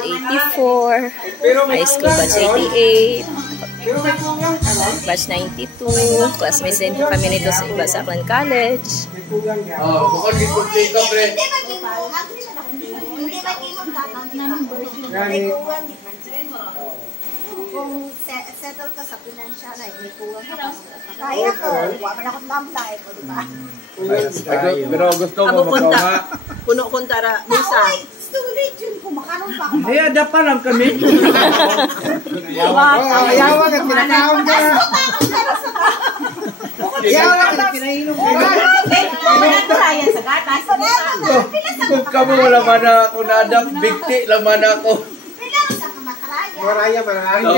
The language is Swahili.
batch 84, high school batch 88, batch 92, classmates din kami nito sa iba sa Aklan College. Bukod dito dito, pre. Kung settle ka sa financial ay may kulang ka. Kaya ko, wala akong damlay ko, di ba? Pero gusto mo magkawa. Puno kontara misa. Sulit yun, kumakaroon pa ako. Kaya ada pa lang kami. Ayawan at pinakaon ka na. Ayawan at pinainom ka na. Pinagkaya sa gatas. Kung kamo wala man ako nadap, bigti laman ako. Pinagkaya sa kamakaraya. Maraya, maraya.